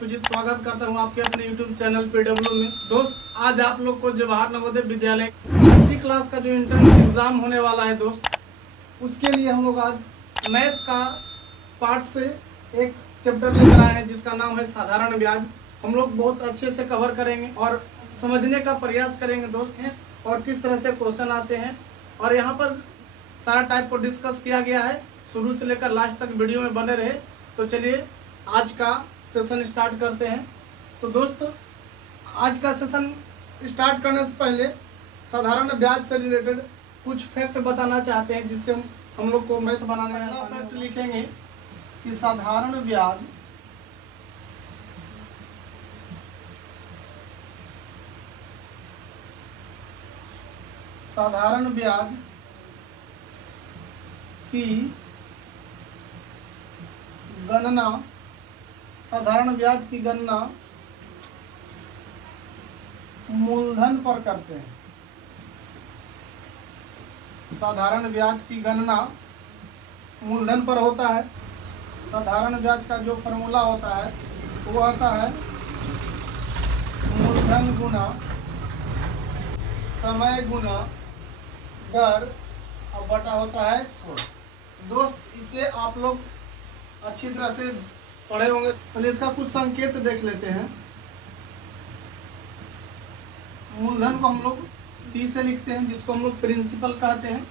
सुजीत स्वागत करता हूं आपके अपने YouTube चैनल PW में। दोस्त, आज आप लोग को जवाहर नवोदय विद्यालय छठी क्लास का जो इंटरनल एग्जाम होने वाला है दोस्त, उसके लिए हम लोग आज मैथ का पार्ट से एक चैप्टर लेकर आए हैं जिसका नाम है साधारण ब्याज। हम लोग बहुत अच्छे से कवर करेंगे और समझने का प्रयास करेंगे दोस्त हैं, और किस तरह से क्वेश्चन आते हैं। और यहाँ पर सारा टाइप को डिस्कस किया गया है, शुरू से लेकर लास्ट तक वीडियो में बने रहे। तो चलिए आज का सेशन स्टार्ट करते हैं। तो दोस्तों, आज का सेशन स्टार्ट करने से पहले साधारण ब्याज से रिलेटेड कुछ फैक्ट बताना चाहते हैं जिससे हम लोग को मैथ बनाने में आसानी। फैक्ट लिखेंगे कि साधारण ब्याज की गणना मूलधन पर करते हैं। साधारण ब्याज की गणना मूलधन पर होता है। साधारण ब्याज का जो फॉर्मूला होता है वो आता है मूलधन गुना समय गुना दर और बटा होता है 100। दोस्त, इसे आप लोग अच्छी तरह से पढ़े होंगे। पहले इसका कुछ संकेत देख लेते हैं। मूलधन को हम लोग P से लिखते हैं, जिसको हम लोग प्रिंसिपल कहते हैं।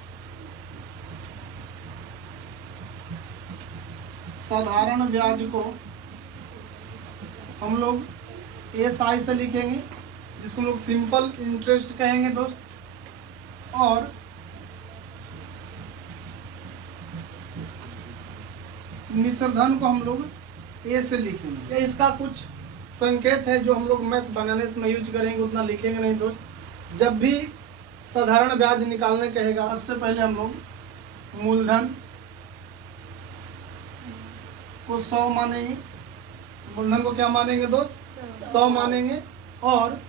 साधारण ब्याज को हम लोग SI से लिखेंगे, जिसको हम लोग सिंपल इंटरेस्ट कहेंगे दोस्त। और मिश्रधन को हम लोग A से लिखेंगे। ये इसका कुछ संकेत है जो हम लोग मैथ बनाने से यूज करेंगे, उतना लिखेंगे नहीं दोस्त। जब भी साधारण ब्याज निकालने कहेगा, सबसे पहले हम लोग मूलधन को 100 मानेंगे। मूलधन को क्या मानेंगे दोस्त? 100 मानेंगे। और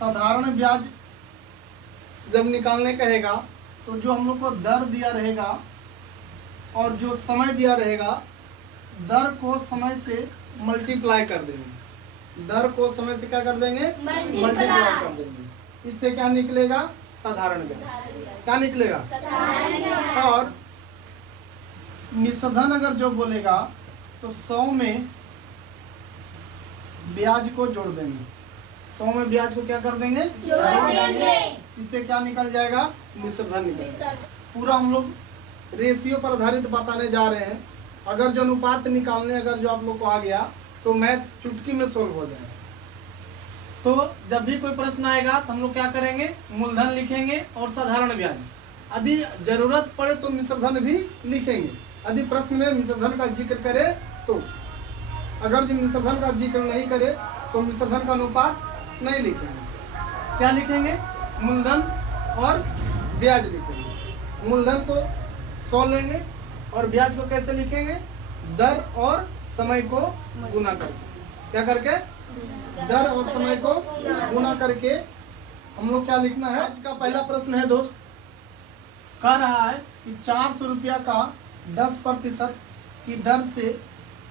साधारण ब्याज जब निकालने कहेगा तो जो हम लोग को दर दिया रहेगा और जो समय दिया रहेगा, दर को समय से मल्टीप्लाई कर देंगे। दर को समय से क्या कर देंगे? मल्टीप्लाई कर देंगे। इससे क्या निकलेगा? साधारण ब्याज। क्या निकलेगा? और मिश्रधन अगर जो बोलेगा तो 100 में ब्याज को जोड़ देंगे। 100 में ब्याज को क्या कर देंगे? जोड़ देंगे। इससे क्या निकल जाएगा? मिश्रधन निकल जाएगा। पूरा हम लोग रेशियो पर आधारित बताने जा रहे हैं। अगर जो अनुपात निकालने अगर जो आप लोग को आ गया तो मैथ चुटकी में सोल्व हो जाएगा। तो जब भी कोई प्रश्न आएगा तो हम लोग क्या करेंगे? मूलधन लिखेंगे और साधारण ब्याज। यदि जरूरत पड़े तो मिश्रधन भी लिखेंगे, यदि प्रश्न में मिश्रधन का जिक्र करे तो। अगर जो मिश्रधन का जिक्र नहीं करे तो मिश्रधन का अनुपात नहीं लिखेंगे। क्या लिखेंगे? मूलधन और ब्याज लिखेंगे। मूलधन को 100 लेंगे और ब्याज को कैसे लिखेंगे? दर और समय को गुना करके। क्या करके? दर और समय को गुना करके हम लोग क्या लिखना है? आज का पहला प्रश्न है दोस्त, कह रहा है कि 400 रुपया का 10% की दर से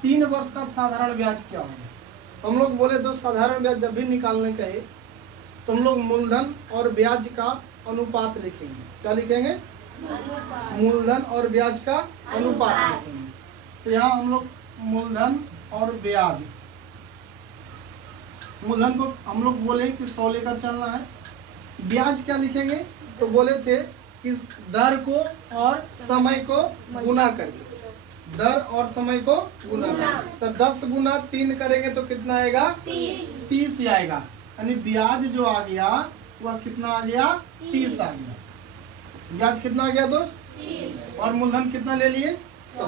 3 वर्ष का साधारण ब्याज क्या होगा। तो हम लोग बोले दोस्त, साधारण ब्याज जब भी निकालने कहे तो हम लोग मूलधन और ब्याज का अनुपात लिखेंगे। क्या लिखेंगे? मूलधन और ब्याज का अनुपात लिखेंगे। तो यहाँ हम लोग मूलधन और ब्याज, मूलधन को हम लोग बोले कि 100 लेकर चलना है। ब्याज क्या लिखेंगे? तो बोले थे कि दर को और समय को गुना करके। दर और समय को गुना करके। तो 10 गुना 3 करेंगे तो कितना आएगा? 30 आएगा। यानी ब्याज जो आ गया वह कितना आ गया? 30 आ गया। ब्याज कितना आ गया दोस्त? 30। और मूलधन कितना ले लिए? 100।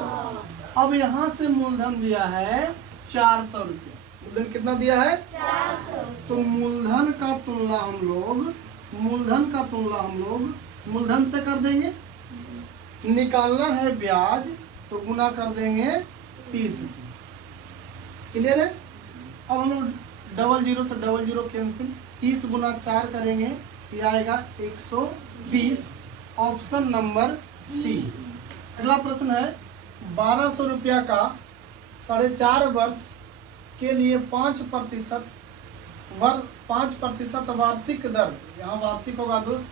अब यहाँ से मूलधन दिया है 400 रुपया। मूलधन कितना दिया है? 400। तो मूलधन का तुलना हम लोग मूलधन से कर देंगे। निकालना है ब्याज तो गुना कर देंगे 30 से। क्लियर है? अब हम लोग 00 से 00 कैंसिल। 30 गुना 4 करेंगे तो आएगा 120। Option number C. अगला प्रश्न है 1200 रुपया का 4.5 वर्ष के लिए 5% 5% वार्षिक दर, यहाँ वार्षिक होगा दोस्त,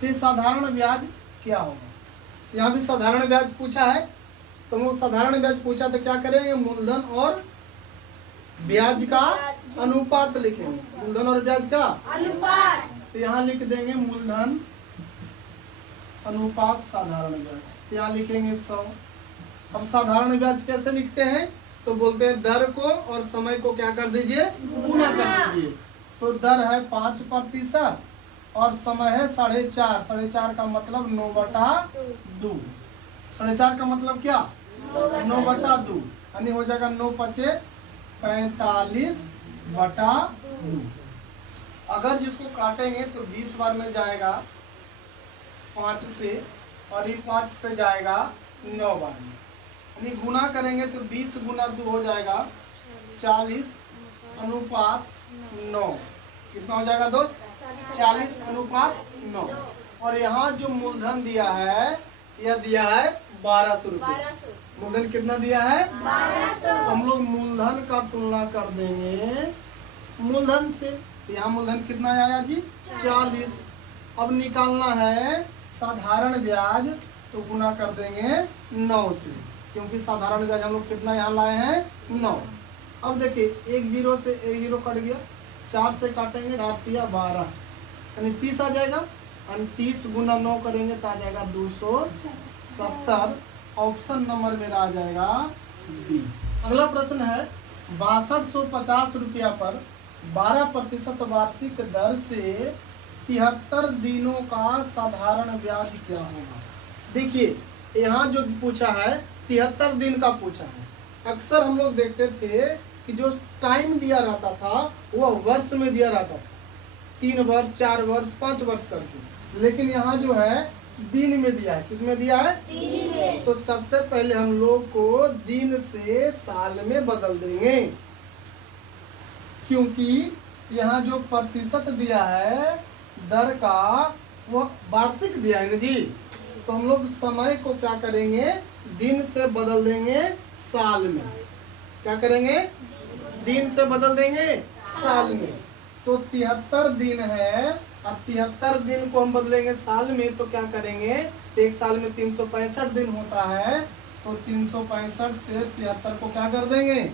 से साधारण ब्याज क्या होगा। यहाँ भी साधारण ब्याज पूछा है, तो हम लोग साधारण ब्याज पूछा तो क्या करेंगे, मूलधन और ब्याज का अनुपात लिखेंगे। मूलधन और ब्याज का अनुपात, तो यहाँ लिख देंगे मूलधन अनुपात साधारण ब्याज, यहाँ लिखेंगे 100। अब साधारण ब्याज कैसे लिखते हैं, तो बोलते हैं दर को और समय को क्या कर दीजिए, गुना कर दीजिए। तो दर है 5% और समय है 4.5। 4.5 का मतलब 9/2। 4.5 का मतलब क्या, 9/2, यानी हो जाएगा 9×5 = 45/2। अगर जिसको काटेंगे तो 20 बार में जाएगा 5 से, और ये 5 से जाएगा 9 बार में, यानी गुना करेंगे तो 20 × 2 हो जाएगा 40/9। कितना हो जाएगा दोस्त, 40/9। और यहाँ जो मूलधन दिया है, यह दिया है 1200 रुपये। मूलधन कितना दिया है, 1200। हम लोग मूलधन का तुलना कर देंगे मूलधन से। यहाँ मूलधन कितना आया जी, 40। अब निकालना है साधारण ब्याज, तो गुना कर देंगे 9 से, क्योंकि साधारण ब्याज हम लोग कितना यहाँ लाए हैं, 9। अब देखिए 1 0 से 1 0 कट गया, 4 से काटेंगे 4×3 = 12, यानी 30 आ जाएगा। यानी 30 × 9 करेंगे तो आ जाएगा 270। ऑप्शन नंबर मेरा आ जाएगा बी। अगला प्रश्न है 6250 रुपया पर 12% वार्षिक दर से 73 दिनों का साधारण ब्याज क्या होगा। देखिए यहाँ जो पूछा है 73 दिन का पूछा है। अक्सर हम लोग देखते थे कि जो टाइम दिया रहता था वो वर्ष में दिया रहता था, 3 वर्ष 4 वर्ष 5 वर्ष करके, लेकिन यहाँ जो है दिन में दिया है। किसमें दिया है, दिन में। तो सबसे पहले हम लोग को दिन से साल में बदल देंगे, क्योंकि यहाँ जो प्रतिशत दिया है दर का वो वार्षिक दिया है ना जी। तो हम लोग समय को क्या करेंगे, दिन से बदल देंगे साल में। क्या करेंगे, दिन से बदल देंगे साल में। तो 73 दिन है, अब 73 दिन को हम बदलेंगे साल में, तो क्या करेंगे, एक साल में 365 दिन होता है, तो 365 से 73 को क्या कर देंगे,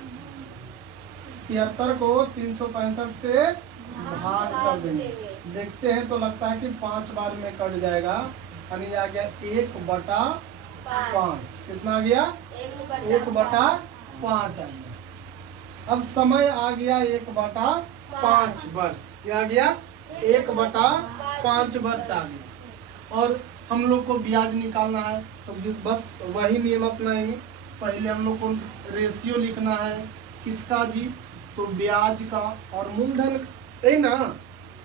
73 को 365 से भाग कर देंगे। देखते हैं तो लगता है कि 5 बार में कट जाएगा, यानी आ गया 1/5। कितना आ गया, 1/5 आ गया। अब समय आ गया 1/5 वर्ष। क्या आ गया, 1/5 वर्ष आ गया। और हम लोग को ब्याज निकालना है, तो बस वही नियम अपनाएंगे। पहले हम लोग को रेशियो लिखना है, किसका जी, तो ब्याज का और मूलधन है ना।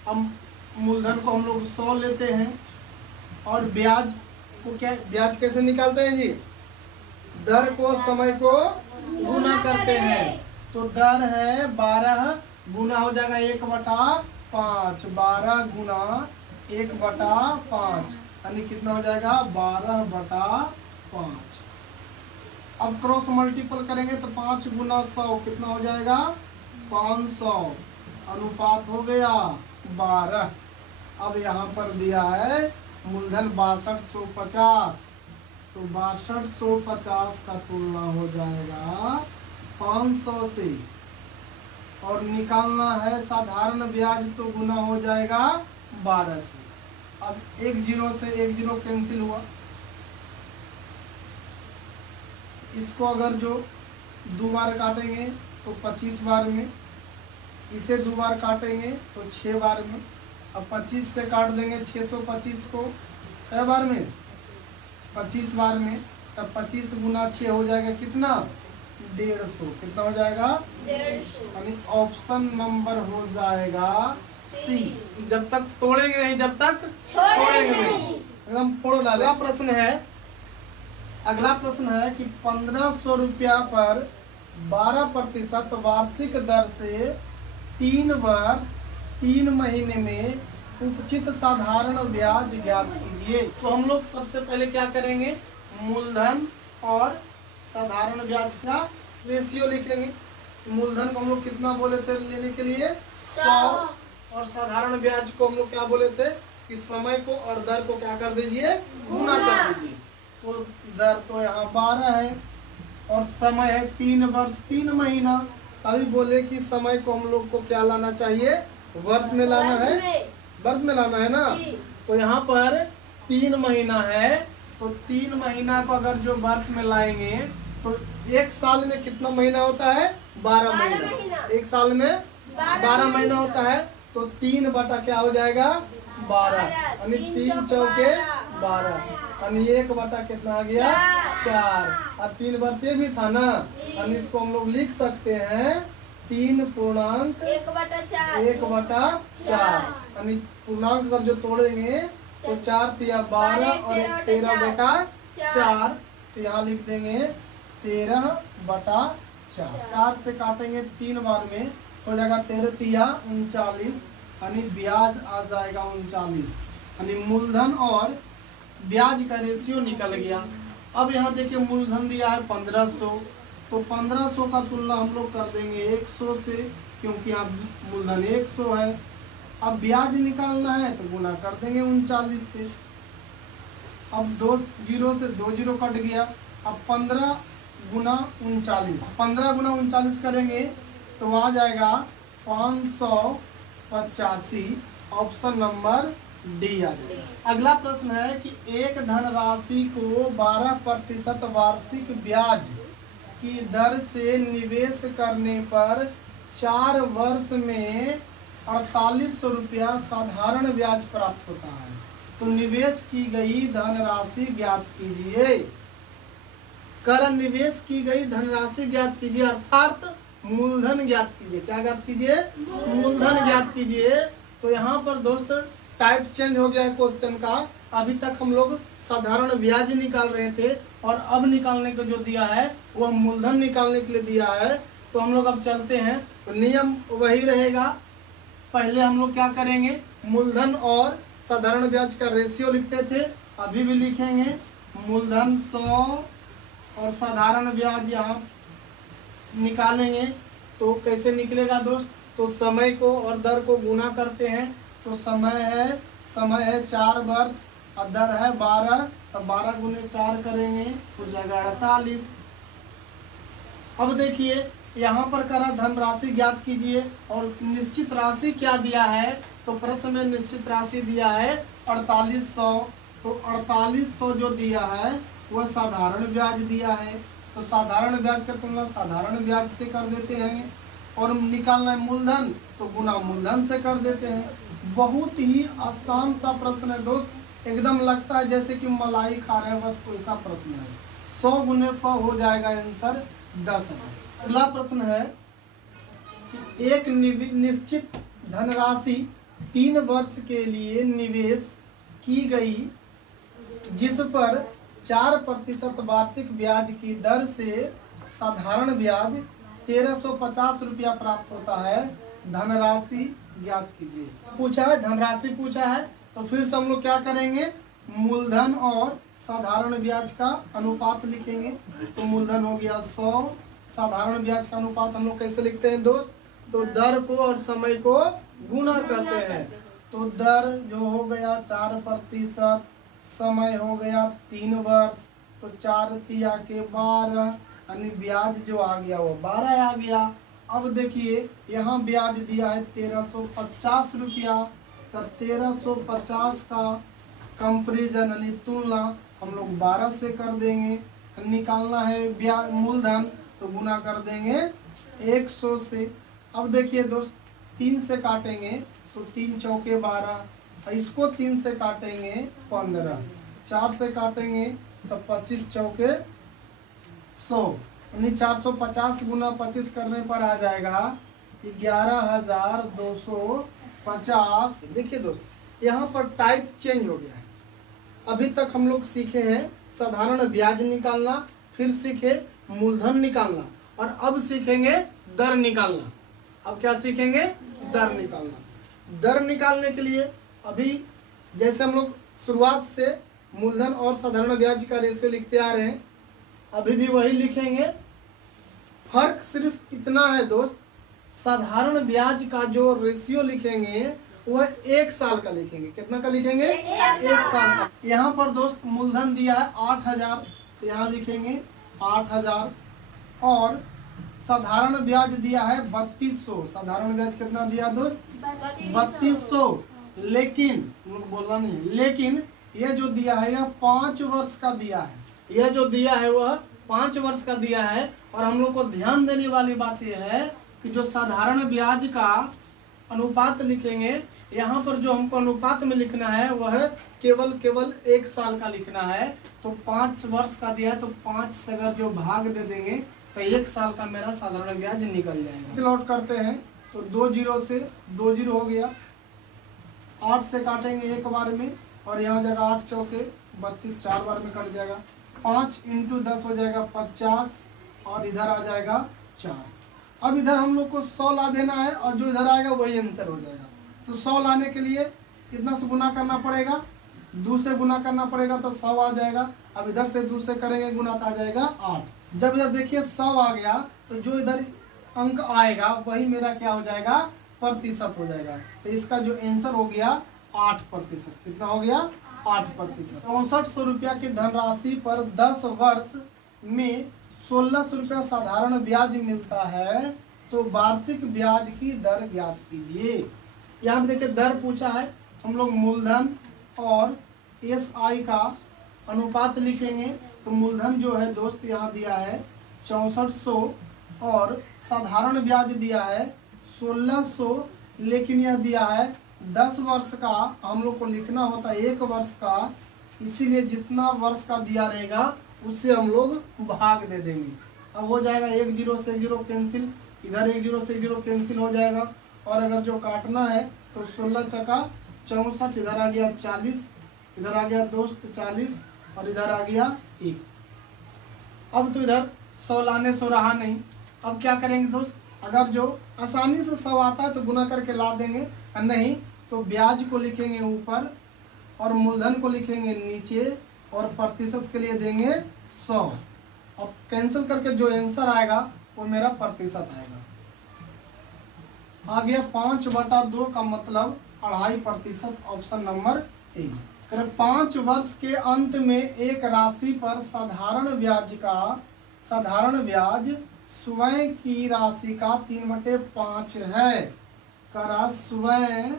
हम मूलधन को हम लोग 100 लेते हैं, और ब्याज को क्या, ब्याज कैसे निकालते हैं जी, दर को समय को गुना करते हैं। तो दर है 12, गुना हो जाएगा 1/5, 12 गुना 1/5, यानी कितना हो जाएगा 12/5। अब क्रॉस मल्टीपल करेंगे तो 5 गुना 100 कितना हो जाएगा 500, अनुपात हो गया 12। अब यहाँ पर दिया है मूलधन 6250, तो 6250 का तुलना हो जाएगा 500 से, और निकालना है साधारण ब्याज, तो गुना हो जाएगा 12 से। अब 1 0 से 1 0 कैंसिल हुआ। इसको अगर जो 2 बार काटेंगे तो 25 बार में, इसे 2 बार काटेंगे तो 6 बार में। अब 25 से काट देंगे 625 को कै बार में, 25 बार में। तब 25 गुना 6 हो जाएगा कितना, 150। कितना हो जाएगा 150, यानी ऑप्शन नंबर हो जाएगा सी। जब तक तोड़ेंगे नहीं, जब तक छोड़ेंगे नहीं, एकदम फोड़ डालेंगे। अगला प्रश्न है कि 1500 रुपया पर 12% वार्षिक दर से 3 वर्ष 3 महीने में उचित साधारण ब्याज ज्ञात कीजिए। तो हम लोग सबसे पहले क्या करेंगे, मूलधन और साधारण ब्याज का रेशियो लिख लेंगे। मूलधन को हम लोग कितना बोले थे लेने के लिए 100, और साधारण ब्याज को हम लोग क्या बोले थे कि समय को और दर को क्या कर दीजिए, गुना कर दीजिए। तो दर तो यहाँ 12 है और समय है 3 वर्ष 3 महीना। अभी बोले कि समय को हम लोग को क्या लाना चाहिए, वर्ष में लाना है, वर्ष में लाना है ना। तो यहाँ पर 3 महीना है, तो 3 महीना को अगर जो वर्ष में लाएंगे तो एक साल में कितना महीना होता है, 12 महीना। एक साल में 12 महीना होता है, तो 3 बटा क्या हो जाएगा, 12, यानी 3 चौके 12, यानी 1 बटा कितना आ गया, 4। और 3 वर्ष ये भी था ना, यानी इसको हम लोग लिख सकते हैं 3.1/4, यानी पूर्णांक अगर जो तोड़ेंगे तो 4 तिया 12 और 13/4, तो यहाँ लिख देंगे 13/4। 4 से काटेंगे 3 बार में, हो जाएगा 13 तिया 39, यानी ब्याज आ जाएगा 39, यानी मूलधन और ब्याज का रेशियो निकल गया। अब यहाँ देखिए मूलधन दिया है 1500, तो 1500 का तुलना हम लोग कर देंगे 100 से, क्योंकि यहाँ मूलधन 100 है। अब ब्याज निकालना है तो गुना कर देंगे 39 से। अब 2 जीरो से 2 जीरो कट गया। अब 15 गुना 39, 15 गुना 39 करेंगे तो आ जाएगा 585, ऑप्शन नंबर डी आ जाएगा। अगला प्रश्न है कि एक धनराशि को 12% वार्षिक ब्याज की दर से निवेश करने पर 4 वर्ष में 4800 रुपया साधारण ब्याज प्राप्त होता है, तो निवेश की गई धनराशि ज्ञात कीजिए। कर निवेश की गई धनराशि ज्ञात कीजिए, अर्थात मूलधन ज्ञात कीजिए। क्या ज्ञात कीजिए, मूलधन ज्ञात कीजिए। तो यहाँ पर दोस्त टाइप चेंज हो गया है क्वेश्चन का। अभी तक हम लोग साधारण ब्याज निकाल रहे थे और अब निकालने को जो दिया है वो मूलधन निकालने के लिए दिया है। तो हम लोग अब चलते हैं, तो नियम वही रहेगा। पहले हम लोग क्या करेंगे, मूलधन और साधारण ब्याज का रेशियो लिखते थे, अभी भी लिखेंगे। मूलधन 100 और साधारण ब्याज यहाँ निकालेंगे तो कैसे निकलेगा दोस्त, तो समय को और दर को गुना करते हैं। तो समय है 4 वर्ष और दर है 12, तो 12 गुने 4 करेंगे तो जाएगा 48। अब देखिए यहाँ पर करा धनराशि ज्ञात कीजिए और निश्चित राशि क्या दिया है, तो प्रश्न में निश्चित राशि दिया है 4800। तो 4800 जो दिया है वह साधारण ब्याज दिया है, तो साधारण ब्याज का तुलना साधारण ब्याज से कर देते हैं। और निकालना है मूलधन तो गुना मूलधन से कर देते हैं। बहुत ही आसान सा प्रश्न है दोस्त, एकदम लगता है जैसे कि मलाई खा रहे हैं, बस वैसा प्रश्न है। 100 गुने 100 हो जाएगा आंसर 10 है। अगला प्रश्न है कि एक निश्चित धनराशि 3 वर्ष के लिए निवेश की गई जिस पर 4% वार्षिक ब्याज की दर से साधारण ब्याज 1350 रुपया प्राप्त होता है, धनराशि ज्ञात कीजिए। पूछा है, धनराशि पूछा है, तो फिर से हम लोग क्या करेंगे, मूलधन और साधारण ब्याज का अनुपात लिखेंगे। तो मूलधन हो गया 100, साधारण ब्याज का अनुपात हम लोग कैसे लिखते हैं दोस्त, तो दर को और समय को गुना करते हैं। तो दर जो हो गया 4%, समय हो गया 3 वर्ष, तो 4 तिया के 12, यानी ब्याज जो आ गया वो 12 आ गया। अब देखिए यहाँ ब्याज दिया है 1350 रुपया, तब 1350 का कंपेरिजन यानी तुलना हम लोग 12 से कर देंगे। निकालना है ब्याज मूलधन तो गुना कर देंगे 100 से। अब देखिए दोस्त 3 से काटेंगे तो 3 चौके 12, इसको 3 से काटेंगे 15, 4 से काटेंगे तो 25 चौके 100, यानी 450 गुना 25 करने पर आ जाएगा 11,250। देखिए दोस्त यहाँ पर टाइप चेंज हो गया है। अभी तक हम लोग सीखे हैं साधारण ब्याज निकालना, फिर सीखे मूलधन निकालना और अब सीखेंगे दर निकालना। अब क्या सीखेंगे, दर निकालना। दर निकालने के लिए अभी जैसे हम लोग शुरुआत से मूलधन और साधारण ब्याज का रेशियो लिखते आ रहे हैं, अभी भी वही लिखेंगे। फर्क सिर्फ इतना है दोस्त, साधारण ब्याज का जो रेशियो लिखेंगे वह 1 साल का लिखेंगे। कितना का लिखेंगे? 1 साल का। यहाँ पर दोस्त मूलधन दिया है 8000, तो यहाँ लिखेंगे 8000, और साधारण ब्याज दिया है 3200। साधारण ब्याज कितना दिया दोस्त? 3200। लेकिन बोलना नहीं, लेकिन ये जो दिया है यह 5 वर्ष का दिया है। यह जो दिया है वह 5 वर्ष का दिया है। और हम लोग को ध्यान देने वाली बात यह है कि जो साधारण ब्याज का अनुपात लिखेंगे, यहाँ पर जो हमको अनुपात में लिखना है वह केवल 1 साल का लिखना है। तो 5 वर्ष का दिया है, तो 5 से अगर जो भाग दे देंगे तो 1 साल का मेरा साधारण ब्याज निकल जाएगा। लॉट करते हैं तो 2 0 से 2 0 हो गया। 8 से काटेंगे एक बार में, और यहाँ हो जाएगा 8 चौके 32, 4 बार में कट जाएगा। 5 × 10 हो जाएगा 50, और इधर आ जाएगा 4। अब इधर हम लोग को 100 ला देना है, और जो इधर आएगा वही आंसर हो जाएगा। तो 100 लाने के लिए कितना से गुना करना पड़ेगा? 2 से गुना करना पड़ेगा, तो 100 आ जाएगा। अब इधर से 2 से करेंगे गुना तो आ जाएगा 8। जब इधर देखिए 100 आ गया, तो जो इधर अंक आएगा वही मेरा क्या हो जाएगा? प्रतिशत हो जाएगा। तो इसका जो आंसर हो गया 8%। कितना हो गया? 8%। 6400 रुपया की धनराशि पर 10 वर्ष में 1600 रुपया साधारण ब्याज मिलता है, तो वार्षिक ब्याज की दर ज्ञात कीजिए। यहाँ पे देखिए दर पूछा है, हम लोग मूलधन और SI का अनुपात लिखेंगे। तो मूलधन जो है दोस्त यहाँ दिया है 6400, और साधारण ब्याज दिया है 1600, लेकिन यह दिया है 10 वर्ष का। हम लोग को लिखना होता है 1 वर्ष का, इसीलिए जितना वर्ष का दिया रहेगा उससे हम लोग भाग दे देंगे। अब हो जाएगा 1 0 से 1 0 कैंसिल, इधर 1 0 से 1 0 कैंसिल हो जाएगा। और अगर जो काटना है तो 16 चका 64, इधर आ गया 40, इधर आ गया दोस्त 40, और इधर आ गया 1। अब तो इधर 100 लाने से रहा नहीं। अब क्या करेंगे दोस्त? अगर जो आसानी से 100 आता है तो गुना करके ला देंगे, और नहीं तो ब्याज को लिखेंगे ऊपर और मूलधन को लिखेंगे नीचे, और प्रतिशत के लिए देंगे 100। अब कैंसिल करके जो आंसर आएगा वो मेरा प्रतिशत आएगा। आ गया 5/2 का मतलब 2.5%, ऑप्शन नंबर ए। 5 वर्ष के अंत में एक राशि पर साधारण ब्याज स्वयं की राशि का 3/5 है। करा स्वयं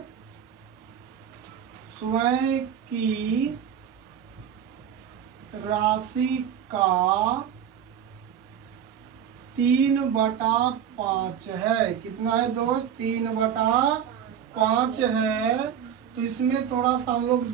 की राशि का 3/5 है। कितना है दोस्त? 3/5 है। तो इसमें थोड़ा सा हम लोग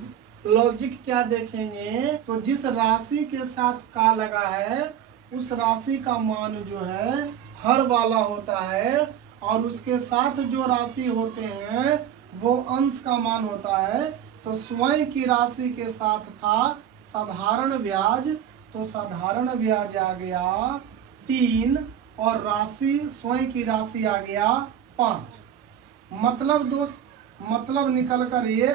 लॉजिक क्या देखेंगे, तो जिस राशि के साथ का लगा है उस राशि का मान जो है हर वाला होता है, और उसके साथ जो राशि होते हैं वो अंश का मान होता है। तो स्वयं की राशि के साथ था साधारण ब्याज, तो साधारण ब्याज आ गया 3, और राशि स्वयं की राशि आ गया 5। मतलब दोस्त मतलब निकल कर ये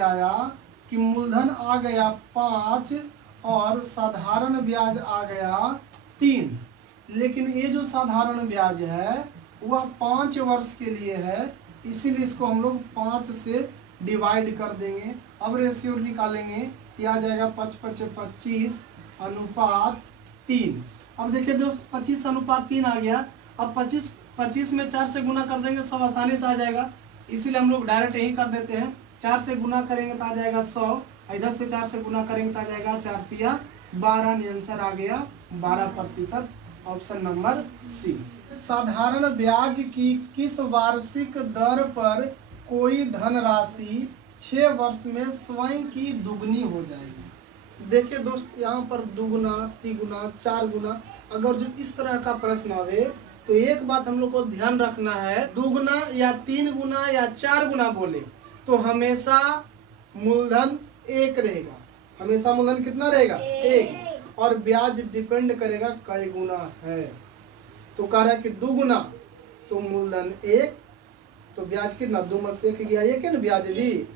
आया कि मूलधन आ गया 5 और साधारण ब्याज आ गया 3। लेकिन ये जो साधारण ब्याज है वह 5 वर्ष के लिए है, इसीलिए इसको हम लोग 5 से डिवाइड कर देंगे। अब रेशियो निकालेंगे, यह आ जाएगा 5/25 अनुपात 3। अब देखिए दोस्त 25 अनुपात 3 आ गया। अब 25 में 4 से गुना कर देंगे, 100 आसानी से आ जाएगा, इसीलिए हम लोग डायरेक्ट यही कर देते हैं। 4 से गुना करेंगे तो आ जाएगा 100, इधर से 4 से गुना करेंगे तो आ जाएगा 4 तिया 12, आंसर आ गया 12%, ऑप्शन नंबर सी। साधारण ब्याज की किस वार्षिक दर पर कोई धनराशि 6 वर्ष में स्वयं की दुगनी हो जाएगी? देखिए दोस्त यहाँ पर 2 गुना 3 गुना 4 गुना, अगर जो इस तरह का प्रश्न आवे तो एक बात हम लोग को ध्यान रखना है, 2 गुना या 3 गुना या 4 गुना बोले तो हमेशा मूलधन 1 रहेगा। हमेशा मूलधन कितना रहेगा? 1। और ब्याज डिपेंड करेगा कई गुना है। तो कह रहा है कि 2 गुना तो मूलधन 1, तो ब्याज कितना? 2 में से 1 गया, 1 है ना ब्याज ली।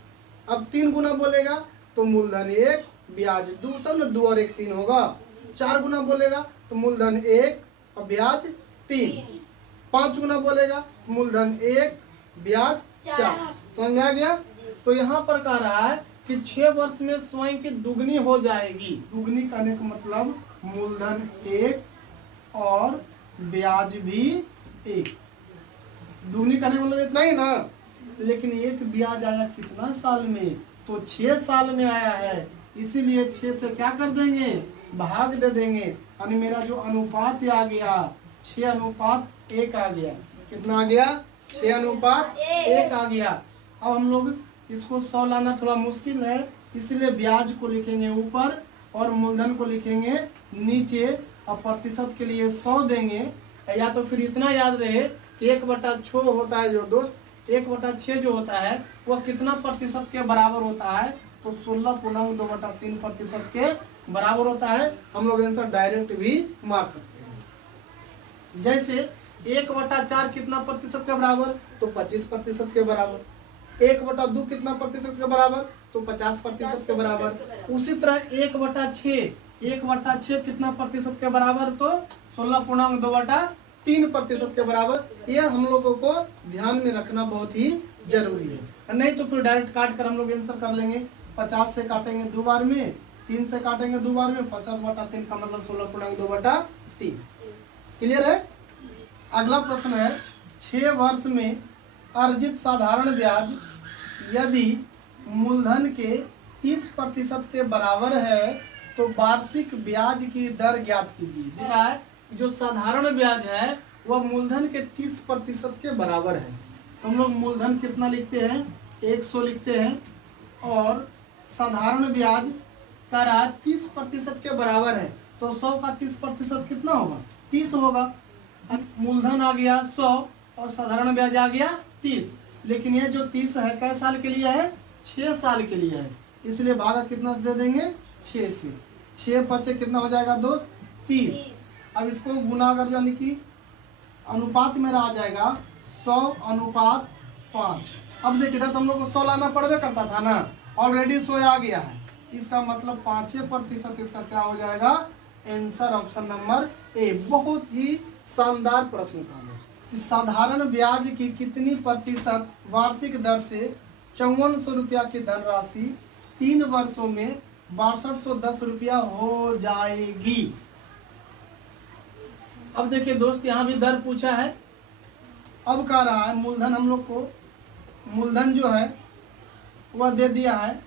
अब 3 गुना बोलेगा तो मूलधन 1 ब्याज 2, तब ना 2 और 1 3 होगा। 4 गुना बोलेगा तो मूलधन 1 और ब्याज 3। 5 गुना बोलेगा मूलधन 1 ब्याज 4। समझ में आ गया। तो यहाँ पर कह रहा है कि 6 वर्ष में स्वयं की दुगनी हो जाएगी। दुगनी करने का मतलब मूलधन 1 और ब्याज भी 1। दुगनी करने का मतलब इतना ही ना, लेकिन एक ब्याज आया कितना साल में, तो 6 साल में आया है, इसीलिए 6 से क्या कर देंगे, भाग दे देंगे, यानी मेरा जो अनुपात आ गया 6:1 आ गया। कितना आ गया, 6:1 आ गया। अब हम लोग इसको 100 लाना थोड़ा मुश्किल है, इसलिए ब्याज को लिखेंगे ऊपर और मूलधन को लिखेंगे नीचे, और प्रतिशत के लिए 100 देंगे। या तो फिर इतना याद रहे कि 1/6 होता है जो दोस्त, 1/6 जो होता है वह कितना प्रतिशत के बराबर होता है, तो 16.2/3% के बराबर होता है। हम लोग आंसर डायरेक्ट भी मार सकते हैं। जैसे 1/4 कितना प्रतिशत के बराबर, तो 25% के बराबर। 1/2 कितना प्रतिशत के बराबर, तो 50% के बराबर। उसी तरह 1/6 कितना प्रतिशत के बराबर, तो 16.2/3% के बराबर। यह हम लोगों को ध्यान में रखना बहुत ही जरूरी है, नहीं तो फिर डायरेक्ट काट कर हम लोग आंसर कर लेंगे। 50 से काटेंगे 2 बार में, 3 से काटेंगे 2 बार में, 50/3 का मतलब 16.2/3। क्लियर है। अगला प्रश्न है, 6 वर्ष में अर्जित साधारण ब्याज यदि मूलधन के 30% के बराबर है तो वार्षिक ब्याज की दर ज्ञात कीजिए। देखा है, जो साधारण ब्याज है वह मूलधन के 30% के बराबर है। तो हम लोग मूलधन कितना लिखते हैं, 100 लिखते हैं, और साधारण ब्याज का रहा 30% के बराबर है, तो 100 का 30% कितना होगा, 30 होगा। मूलधन आ गया 100 और साधारण ब्याज आ गया 30, लेकिन ये जो 30 है कै साल के लिए है, 6 साल के लिए है, इसलिए भागा कितना से दे देंगे, 6 से। 6 बचे कितना हो जाएगा दोस्त, 30। अब इसको गुना अगर यानी कि अनुपात मेरा आ जाएगा 100:5। अब देखिए तो हम लोग को 100 लाना पड़वे करता था ना, ऑलरेडी 100 आ गया है, इसका मतलब 5% इसका क्या हो जाएगा, आंसर ऑप्शन नंबर ए। बहुत ही शानदार प्रश्न था कि साधारण ब्याज की कितनी प्रतिशत वार्षिक दर से 5400 रुपया की धनराशि 3 वर्षों में 6210 रुपया हो जाएगी। अब देखिए दोस्त, यहाँ भी दर पूछा है। अब कह रहा है मूलधन, हम लोग को मूलधन जो है वह दे दिया है,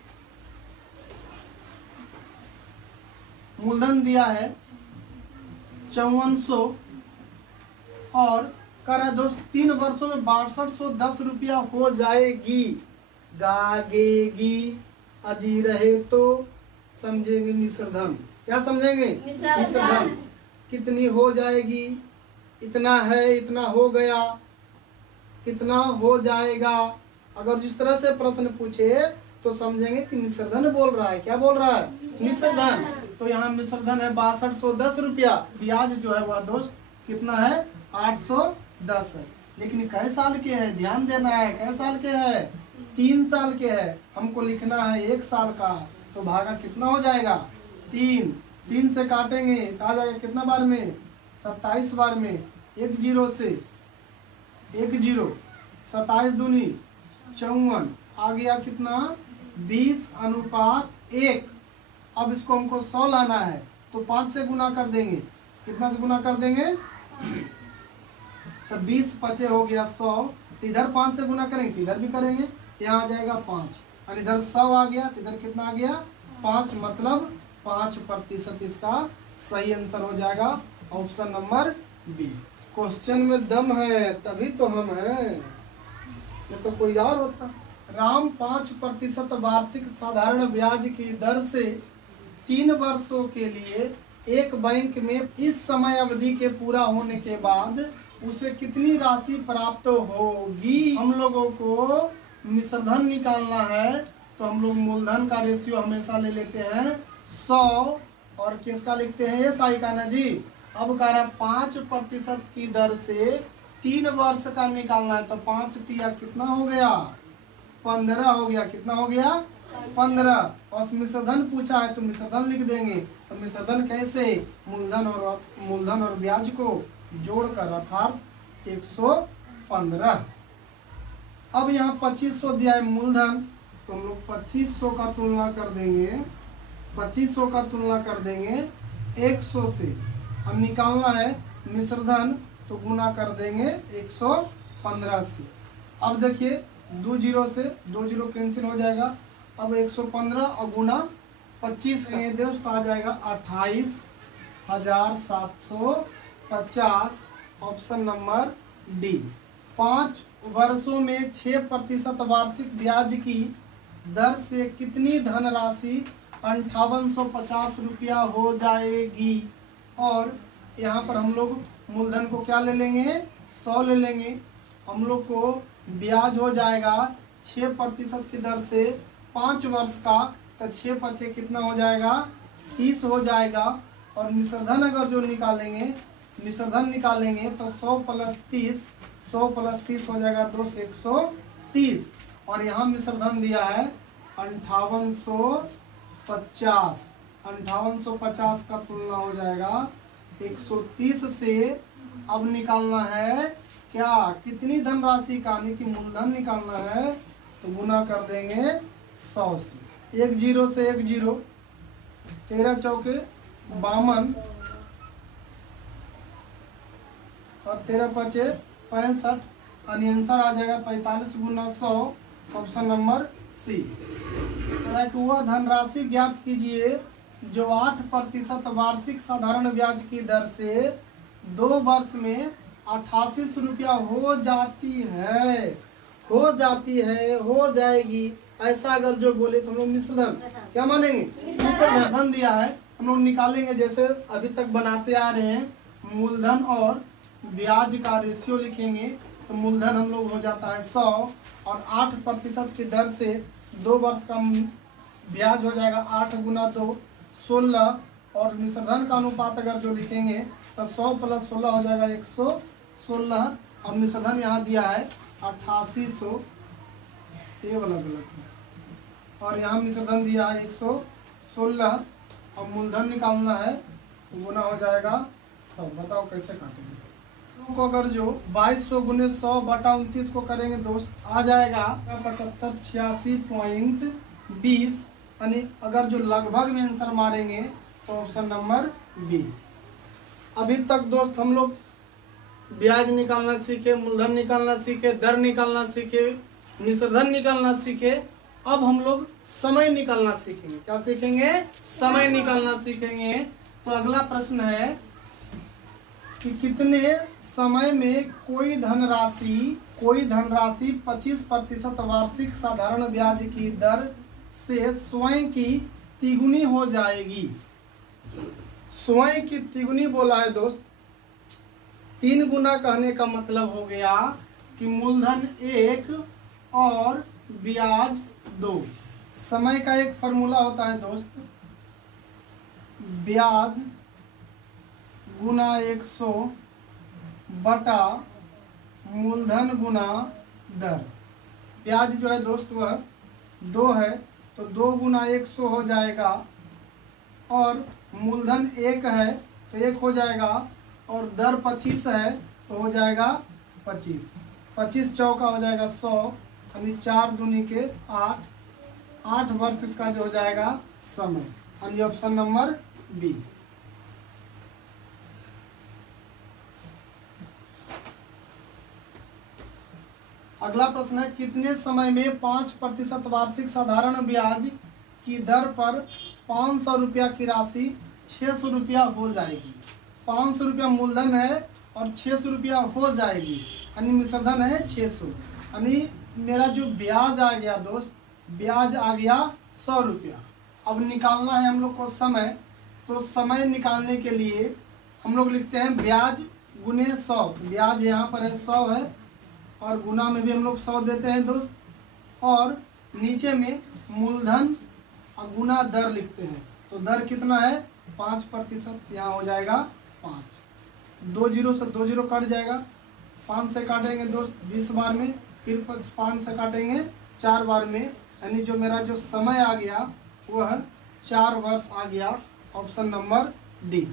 मूलधन दिया है 5400, और कह रहा है दोस्त 3 वर्षों में 6210 रुपया हो जाएगी। गागेगी यदि रहे तो समझेंगे मिश्रधन। क्या समझेंगे, मिश्रधन। कितनी हो जाएगी, इतना है, इतना हो गया, कितना हो जाएगा। अगर जिस तरह से प्रश्न पूछे तो समझेंगे कि मिश्रधन बोल रहा है। क्या बोल रहा है, मिश्रधन। तो यहाँ मिश्रधन है 6210 रुपया। ब्याज जो है वह दोस्त कितना है, 810 है। लेकिन कै साल के है, ध्यान देना है, कै साल के है, 3 साल के है। हमको लिखना है 1 साल का, तो भागा कितना हो जाएगा, 3 से काटेंगे तो आ जाएगा कितना बार में, 27 बार में। 1 0 से 1 0, 27 दूनी 54, आ गया कितना, 20:1। अब इसको हमको 100 लाना है, तो 5 से गुना कर देंगे। कितना से गुना कर देंगे, तो 20 बचे हो गया 100, इधर 5 से गुना करेंगे, इधर भी करेंगे, यहाँ आ जाएगा 5, और इधर 100 आ गया, तो इधर कितना आ गया, 5, मतलब 5% इसका सही आंसर हो जाएगा, ऑप्शन नंबर बी। क्वेश्चन में दम है तभी तो हम हैं, ये तो कोई और होता। राम 5% वार्षिक साधारण ब्याज की दर से 3 वर्षों के लिए एक बैंक में इस समय अवधि के पूरा होने के बाद उसे कितनी राशि प्राप्त होगी। हम लोगों को मिश्रधन निकालना है, तो हम लोग मूलधन का रेशियो हमेशा ले लेते हैं 100, और किसका लिखते हैं, SI का ना जी। अब कह रहा है 5% की दर से 3 वर्ष का निकालना है, तो 5 तिया कितना हो गया, 15 हो गया। कितना हो गया, 15। और मिश्रधन पूछा है तो मिश्रधन लिख देंगे। तो मिश्रधन कैसे, मूलधन और ब्याज को जोड़कर अर्थात 115। अब यहाँ 2500 दिया है मूलधन, तो हम लोग 2500 का तुलना कर देंगे, 2500 का तुलना कर देंगे 100 से। अब निकालना है मिश्रधन, तो गुना कर देंगे 115 से। अब देखिए 2 जीरो से 2 जीरो कैंसिल हो जाएगा। अब 115 और गुना 25 करेंगे दोस्त तो आ जाएगा 28,750। Option number D. 5 वर्षों में 6% वार्षिक ब्याज की दर से कितनी धनराशि 5850 रुपया हो जाएगी। और यहाँ पर हम लोग मूलधन को क्या ले लेंगे, 100 ले लेंगे। हम लोग को ब्याज हो जाएगा 6% की दर से 5 वर्ष का, तो 6 पचे कितना हो जाएगा, 30 हो जाएगा। और मिश्रधन अगर जो निकालेंगे, मिश्रधन निकालेंगे तो 100 प्लस 30, 100 प्लस 30 हो जाएगा 2 से 130। और यहाँ मिश्रधन दिया है 5850। 5850 का तुलना हो जाएगा 130 से। अब निकालना है क्या, कितनी धनराशि का, यानी कि मूलधन निकालना है, तो गुना कर देंगे 100 से। 1 जीरो से 1 जीरो, 13 चौके 52 और 13 पचे 65, यानी आंसर आ जाएगा 45 गुना 100। ऑप्शन नंबर सी। वह धनराशि ज्ञात कीजिए जो 8% वार्षिक साधारण ब्याज की दर से 2 वर्ष में 88 रुपया हो जाती है, हो जाएगी। ऐसा अगर जो बोले तो हम लोग मिश्रधन क्या मानेंगे, मिश्रधन दिया है, हम लोग निकालेंगे जैसे अभी तक बनाते आ रहे हैं। मूलधन और ब्याज का रेशियो लिखेंगे, तो मूलधन हम लोग हो जाता है 100 और 8% की दर से 2 वर्ष का ब्याज हो जाएगा 8 गुना 2 16। और मिश्रधन का अनुपात अगर जो लिखेंगे तो 100 प्लस 16 हो जाएगा 116। और मिश्रधन यहाँ दिया है 8800, ये वाला गलत है। और यहाँ मिश्रधन दिया है 116 और मूलधन निकालना है तो गुना हो जाएगा 100। बताओ कैसे काटेंगे। को अगर जो 2200 गुने 100 बटा 29 को करेंगे दोस्त, आ जाएगा 7586.20। यानी अगर जो लगभग में आंसर मारेंगे तो ऑप्शन नंबर बी। अभी तक दोस्त हम लोग ब्याज निकालना सीखे, मूलधन निकालना सीखे, दर निकालना सीखे, मिश्रधन निकालना सीखे। अब हम लोग समय निकालना सीखेंगे। क्या सीखेंगे, समय निकालना सीखेंगे। तो अगला प्रश्न है कि कितने समय में कोई धनराशि 25% वार्षिक साधारण ब्याज की दर से स्वयं की तिगुनी हो जाएगी। स्वयं की तिगुनी बोला है दोस्त, 3 गुना कहने का मतलब हो गया कि मूलधन 1 और ब्याज 2। समय का एक फॉर्मूला होता है दोस्त, ब्याज गुना 100 बटा मूलधन गुना दर। ब्याज जो है दोस्त वह 2 है, तो 2 गुना 100 हो जाएगा। और मूलधन 1 है तो 1 हो जाएगा, और दर 25 है तो हो जाएगा 25। 25 चौका हो जाएगा 100, यानी 4 दूनी के 8 वर्ष इसका जो हो जाएगा समय। यानी ऑप्शन नंबर बी। अगला प्रश्न है कितने समय में 5% वार्षिक साधारण ब्याज की दर पर 500 रुपया की राशि 600 रुपया हो जाएगी। 500 रुपया मूलधन है और 600 रुपया हो जाएगी, यानी मिश्रधन है 600। यानी मेरा जो ब्याज आ गया दोस्त, ब्याज आ गया 100 रुपया। अब निकालना है हम लोग को समय, तो समय निकालने के लिए हम लोग लिखते हैं ब्याज गुने 100। ब्याज यहाँ पर है 100 है, और गुना में भी हम लोग 100 देते हैं दोस्त, और नीचे में मूलधन और गुना दर लिखते हैं। तो दर कितना है 5%, यहाँ हो जाएगा 5। 2 जीरो से 2 जीरो कट जाएगा, 5 से काटेंगे दोस्त 20 बार में, फिर 5 से काटेंगे 4 बार में, यानी जो मेरा जो समय आ गया वह 4 वर्ष आ गया, ऑप्शन नंबर डी।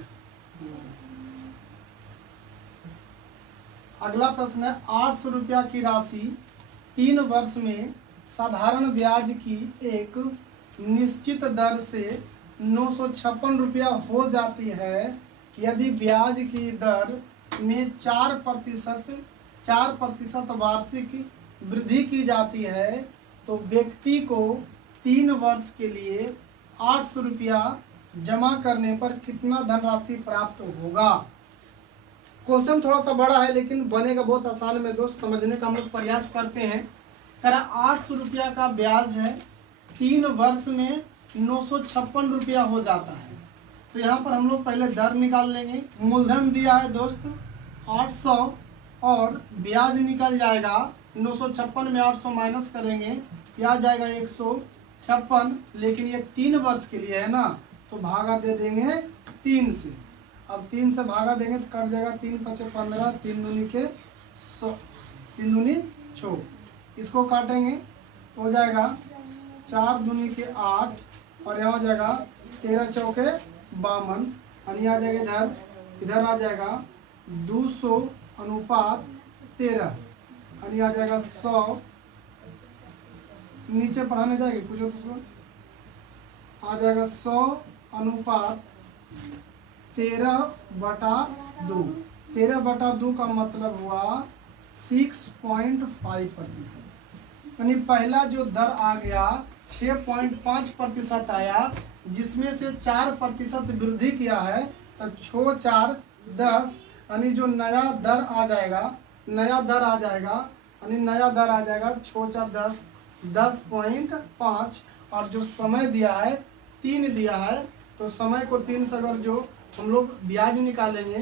अगला प्रश्न है 800 रुपया की राशि 3 वर्ष में साधारण ब्याज की एक निश्चित दर से 956 रुपया हो जाती है। यदि ब्याज की दर में 4% वार्षिक वृद्धि की जाती है तो व्यक्ति को 3 वर्ष के लिए 800 रुपया जमा करने पर कितना धनराशि प्राप्त होगा। क्वेश्चन थोड़ा सा बड़ा है लेकिन बनेगा बहुत आसान में दोस्त, समझने का हम लोग प्रयास करते हैं। करा 800 रुपया का ब्याज है, 3 वर्ष में 956 रुपया हो जाता है। तो यहाँ पर हम लोग पहले दर निकाल लेंगे। मूलधन दिया है दोस्त 800 और ब्याज निकल जाएगा 956 में 800 माइनस करेंगे, क्या आ जाएगा 156। लेकिन ये 3 वर्ष के लिए है ना, तो भागा दे देंगे 3 से। अब 3 से भागा देंगे तो कट जाएगा 3 5 15, 3 दूनी के 3 दूनी 6। इसको काटेंगे तो हो जाएगा 4 दूनी के 8 और यहाँ हो जाएगा 13 चौके 52। यानी आ जाएगा इधर आ जाएगा 200 अनुपात 13, यानी आ जाएगा 100। नीचे पढ़ाने जाएगी पूछो तो उसको, आ जाएगा 100 अनुपात 13/2। 13/2 का मतलब हुआ 6.5%। यानी पहला जो दर आ गया 6.5% आया, जिसमें से 4% वृद्धि किया है तो 6 4 10। यानी जो नया दर आ जाएगा, यानी नया दर आ जाएगा 6 4 10, 10.5। और जो समय दिया है 3 दिया है, तो समय को 3 से अगर जो हम लोग ब्याज निकालेंगे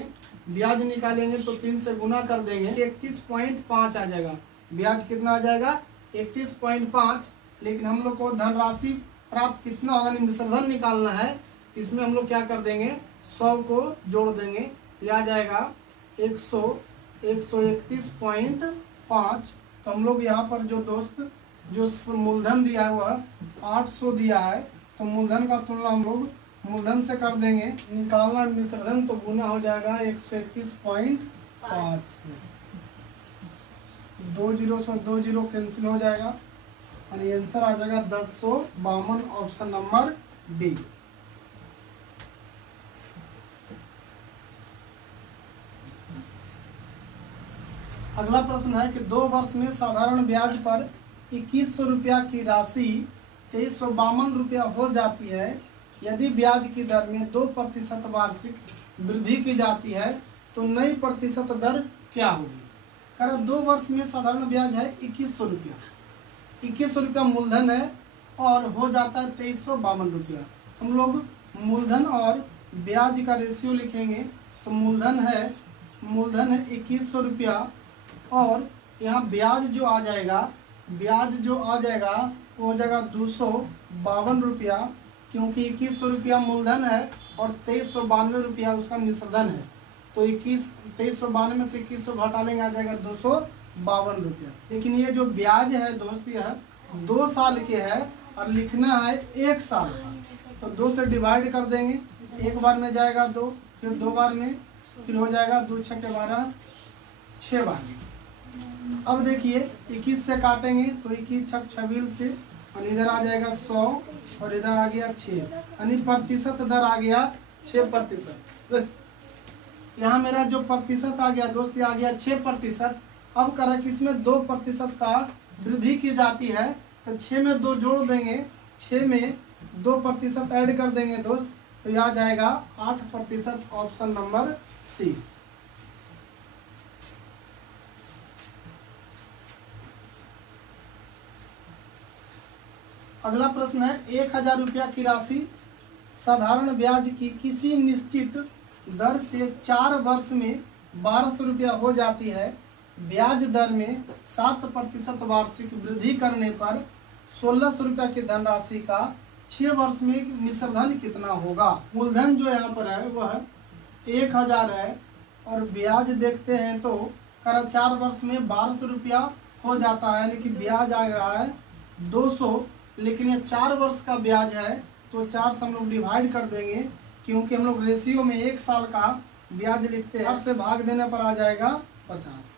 तो 3 से गुना कर देंगे 31.5 आ जाएगा। ब्याज कितना आ जाएगा 31.5। लेकिन हम लोग को धनराशि प्राप्त कितना होगा, मिश्रधन निकालना है। इसमें हम लोग क्या कर देंगे 100 को जोड़ देंगे, यह आ जाएगा 131.5। तो हम लोग यहाँ पर जो दोस्त जो मूलधन दिया है वह 800 दिया है, तो मूलधन का तुलना हम लोग मूलधन से कर देंगे। निकालना मिश्रधन तो गुना हो जाएगा 131.5 से। 2 0 से 2 0 कैंसिल हो जाएगा, यानी आंसर आ जाएगा 1052, ऑप्शन नंबर डी। अगला प्रश्न है कि 2 वर्ष में साधारण ब्याज पर 2100 रुपया की राशि 2352 रुपया हो जाती है। यदि ब्याज की दर में 2% वार्षिक वृद्धि की जाती है तो नई प्रतिशत दर क्या होगी। कारण 2 वर्ष में साधारण ब्याज है 2100 रुपया, 2100 रुपया मूलधन है और हो जाता है 2352 रुपया। हम लोग मूलधन और ब्याज का रेशियो लिखेंगे तो मूलधन है 2100 रुपया और यहाँ ब्याज जो आ जाएगा वो हो जाएगा 252 रुपया, क्योंकि 2100 रुपया मूलधन है और 2392 रुपया उसका मिश्रधन है। तो 2392 में से 2100 घटा लेंगे, आ जाएगा 252 रुपया। लेकिन ये जो ब्याज है दोस्त यह 2 साल के है और लिखना है 1 साल का, तो 2 से डिवाइड कर देंगे। एक बार में जाएगा 2, फिर 2 बार में, फिर हो जाएगा 2 6 12, 6 बार में। अब देखिए 21 से काटेंगे तो 21 6 26 से, और इधर आ जाएगा 100 और इधर आ गया 6, यानी प्रतिशत दर आ गया 6%। यहाँ मेरा जो प्रतिशत आ गया दोस्त ये आ गया 6%। अब करें कि इसमें 2% का वृद्धि की जाती है तो 6 में 2 जोड़ देंगे, 6 में 2% ऐड कर देंगे दोस्त, तो यह आ जाएगा 8%, ऑप्शन नंबर सी। अगला प्रश्न है 1000 रुपया की राशि साधारण ब्याज की किसी निश्चित दर से 4 वर्ष में 1200 रुपया हो जाती है। ब्याज दर में 7% वार्षिक वृद्धि करने पर 1600 रुपया की धनराशि का 6 वर्ष में मिश्रधन कितना होगा। मूलधन जो यहाँ पर है वह 1000 है और ब्याज देखते हैं तो 4 वर्ष में 1200 रुपया हो जाता है, यानी कि ब्याज आ रहा है 200। लेकिन ये 4 वर्ष का ब्याज है, तो 4 से हम लोग डिवाइड कर देंगे, क्योंकि हम लोग रेशियो में 1 साल का ब्याज लिखते हैं। 4 से भाग देने पर आ जाएगा 50।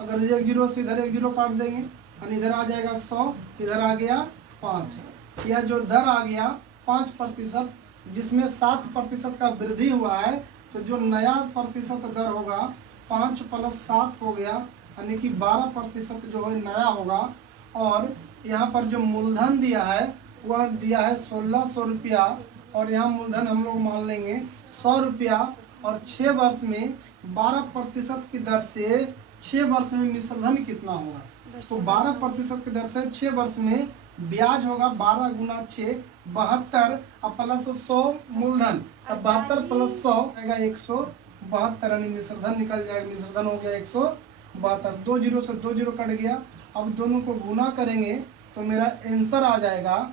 अगर 1 जीरो से इधर 1 जीरो काट देंगे, और इधर आ जाएगा 100, इधर आ गया 5। यह जो दर आ गया 5%, जिसमें 7% का वृद्धि हुआ है, तो जो नया प्रतिशत दर होगा 5 + 7 हो गया, यानी कि 12% जो है नया होगा। और यहाँ पर जो मूलधन दिया है वह दिया है 1600 रुपया, और यहाँ मूलधन हम लोग मान लेंगे 100 रुपया, और 6 वर्ष में 12% की दर से 6 वर्ष में मिश्रधन कितना होगा? तो 12% की दर से 6 वर्ष में ब्याज होगा 12 × 6 72, और प्लस 100 मूलधन, अब 72 + 100 आएगा 172, यानी मिश्रधन निकल जाएगा। मिश्रधन हो गया 172। 2 जीरो से 2 जीरो कट गया। अब दोनों को गुना करेंगे तो मेरा आंसर आ जाएगा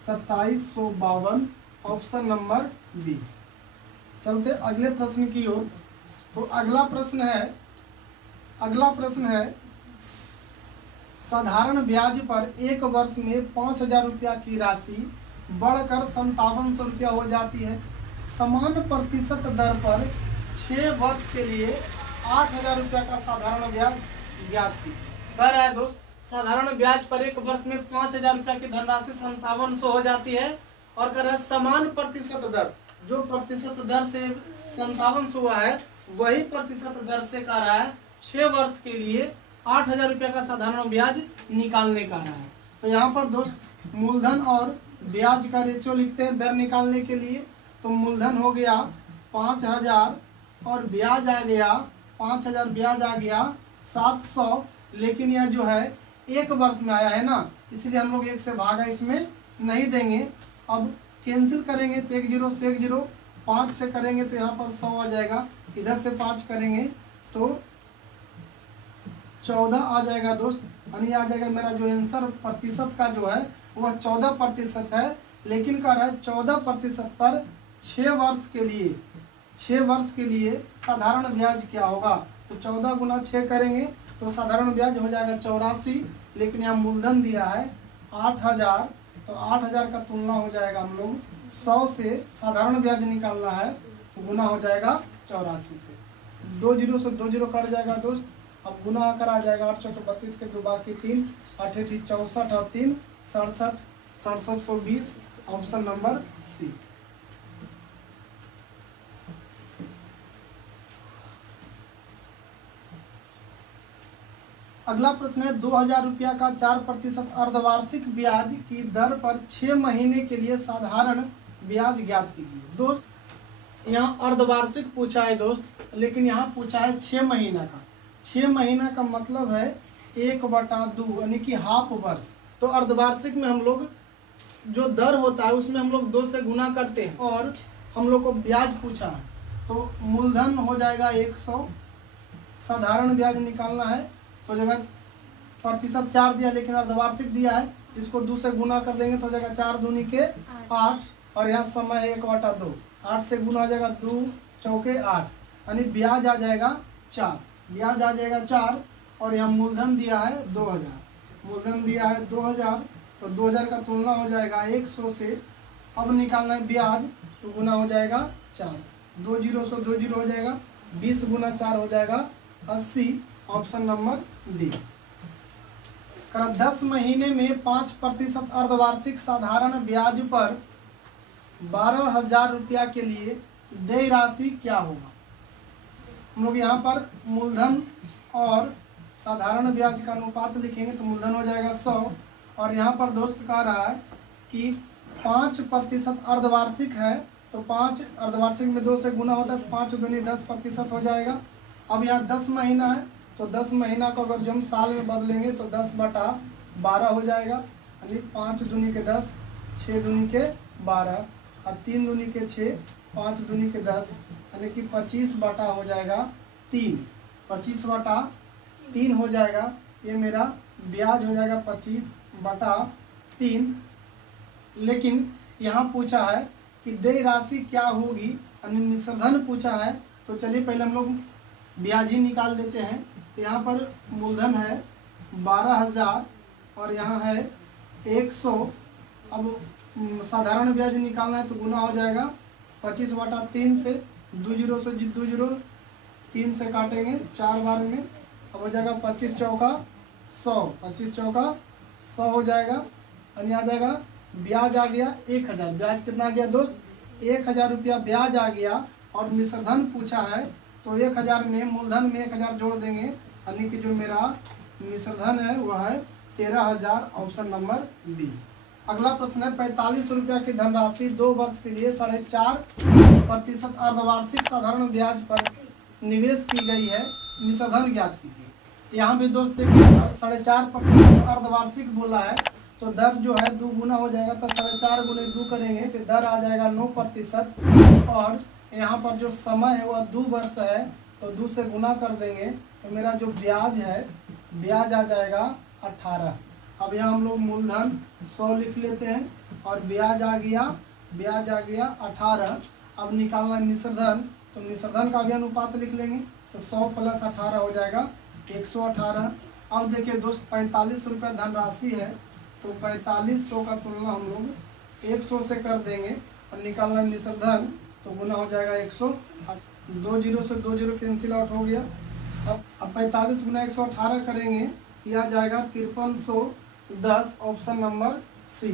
2752, ऑप्शन नंबर बी। चलते अगले प्रश्न की ओर। तो अगला प्रश्न है साधारण ब्याज पर 1 वर्ष में 5000 रुपया की राशि बढ़कर 5700 रुपया हो जाती है। समान प्रतिशत दर पर 6 वर्ष के लिए 8000 रुपया का साधारण ब्याज ज्ञात कीजिए। कह रहा है दोस्त, साधारण ब्याज पर 1 वर्ष में 5000 रुपया की धनराशि 5700 हो जाती है, और कह रहा है समान प्रतिशत दर, जो प्रतिशत दर से 5700 हुआ है वही प्रतिशत दर से कह रहा है 6 वर्ष के लिए 8000 रुपया का साधारण ब्याज निकालने का रहा है। तो यहाँ पर दोस्त मूलधन और ब्याज का रेशियो लिखते हैं दर निकालने के लिए। तो मूलधन हो गया 5000, और ब्याज आ गया 5000, ब्याज आ गया 700, लेकिन यह जो है 1 वर्ष में आया है ना, इसलिए हम लोग 1 से भागा इसमें नहीं देंगे। अब कैंसिल करेंगे तो 1 जीरो से 1 जीरो, 5 से करेंगे तो यहाँ पर 100 आ जाएगा, इधर से 5 करेंगे तो 14 आ जाएगा दोस्त, यानी आ जाएगा मेरा जो आंसर प्रतिशत का जो है वह 14% है। लेकिन कह रहा है 14% पर 6 वर्ष के लिए साधारण ब्याज क्या होगा? तो 14 × 6 करेंगे तो साधारण ब्याज हो जाएगा 84, लेकिन यहाँ मूलधन दिया है 8000, तो 8000 का तुलना हो जाएगा हम लोग 100 से, साधारण ब्याज निकालना है तो गुना हो जाएगा 84 से। 2 जीरो से 2 जीरो कट जाएगा दोस्त। अब गुना कर आ जाएगा 8 × 32 के 2 बाकी 3, 8 × 64 और 3 67, 6720, ऑप्शन नंबर सी। अगला प्रश्न है 2000 रुपया का 4% अर्धवार्षिक ब्याज की दर पर 6 महीने के लिए साधारण ब्याज ज्ञात कीजिए। दोस्त यहाँ अर्धवार्षिक पूछा है दोस्त, लेकिन यहाँ पूछा है 6 महीना का। 6 महीना का मतलब है 1/2, यानी कि हाफ वर्ष। तो अर्धवार्षिक में हम लोग जो दर होता है उसमें हम लोग 2 से गुना करते हैं, और हम लोग को ब्याज पूछा है तो मूलधन हो जाएगा 100, साधारण ब्याज निकालना है तो जगह प्रतिशत 4 दिया, लेकिन अर्धवार्षिक दिया है, इसको 2 से गुना कर देंगे तो हो जाएगा 4 दूनी के 8, और यहाँ समय है 1/2, 8 से गुना हो जाएगा 2 चौके 8, यानी ब्याज आ जाएगा 4, ब्याज आ जाएगा 4, और यहाँ मूलधन दिया है 2000, मूलधन दिया है 2000, तो 2000 का तुलना हो जाएगा 100 से। अब निकालना है ब्याज तो गुना हो जाएगा 4, 2 जीरो से 2 जीरो हो जाएगा, 20 × 4 हो जाएगा 80, ऑप्शन नंबर डी। 10 महीने में 5% अर्धवार्षिक साधारण ब्याज पर 12000 रुपया के लिए देय राशि क्या होगा? हम लोग यहाँ पर मूलधन और साधारण ब्याज का अनुपात लिखेंगे तो मूलधन हो जाएगा 100, और यहाँ पर दोस्त कह रहा है कि 5% अर्धवार्षिक है, तो 5 अर्धवार्षिक में 2 से गुना होता है तो 5 दूनी 10% हो जाएगा। अब यहाँ 10 महीना है तो 10 महीना को अगर जो हम साल में बदलेंगे तो 10/12 हो जाएगा, यानी 5 दूनी के 10, 6 दूनी के 12, और 3 दूनी के 6, 5 दूनी के 10, यानी कि 25 हो जाएगा 3, 25/3 हो जाएगा। ये मेरा ब्याज हो जाएगा 25/3। लेकिन यहाँ पूछा है कि देय राशि क्या होगी, यानी मिश्रधन पूछा है, तो चलिए पहले हम लोग ब्याज ही निकाल देते हैं। तो यहाँ पर मूलधन है 12000, और यहाँ है 100। अब साधारण ब्याज निकालना है तो गुना हो जाएगा 25/3 से, 2 जीरो से 2 जीरो, 3 से काटेंगे 4 बार में। अब हो जाएगा 25 चौका 100, 25 चौका 100 हो जाएगा। यानी आ जाएगा ब्याज आ गया 1000। ब्याज कितना आ गया दोस्त? 1000 रुपया ब्याज आ गया। और मिश्रधन पूछा है तो 1000 में मूलधन में 1000 जोड़ देंगे, यानी कि जो मेरा मिश्रधन है वह है 13000, ऑप्शन नंबर बी। अगला प्रश्न है 45 रुपया की धनराशि 2 वर्ष के लिए 4.5% अर्धवार्षिक साधारण ब्याज पर निवेश की गई है, मिश्रधन ज्ञात कीजिए। यहाँ भी दोस्त देखिए 4.5% अर्धवार्षिक बोला है तो दर जो है 2 गुना हो जाएगा, तो 4.5 गुने 2 करेंगे तो दर आ जाएगा 9%। और यहाँ पर जो समय है वह 2 वर्ष है तो 2 से गुना कर देंगे तो मेरा जो ब्याज है ब्याज आ जाएगा 18। अब यहाँ हम लोग मूलधन 100 लिख लेते हैं और ब्याज आ गया 18। अब निकालना है मिश्रधन, तो मिश्रधन का भी अनुपात लिख लेंगे तो 100 + 18 हो जाएगा 118। अब देखिए दोस्त 45 रुपया धनराशि है तो 4500 का तुलना हम लोग 100 से कर देंगे और निकालना है मिश्रधन तो गुना हो जाएगा 100। 2 जीरो से 2 जीरो कैंसिल आउट हो गया। अब 45 गुना 118 करेंगे, यह आ जाएगा 5310, ऑप्शन नंबर सी।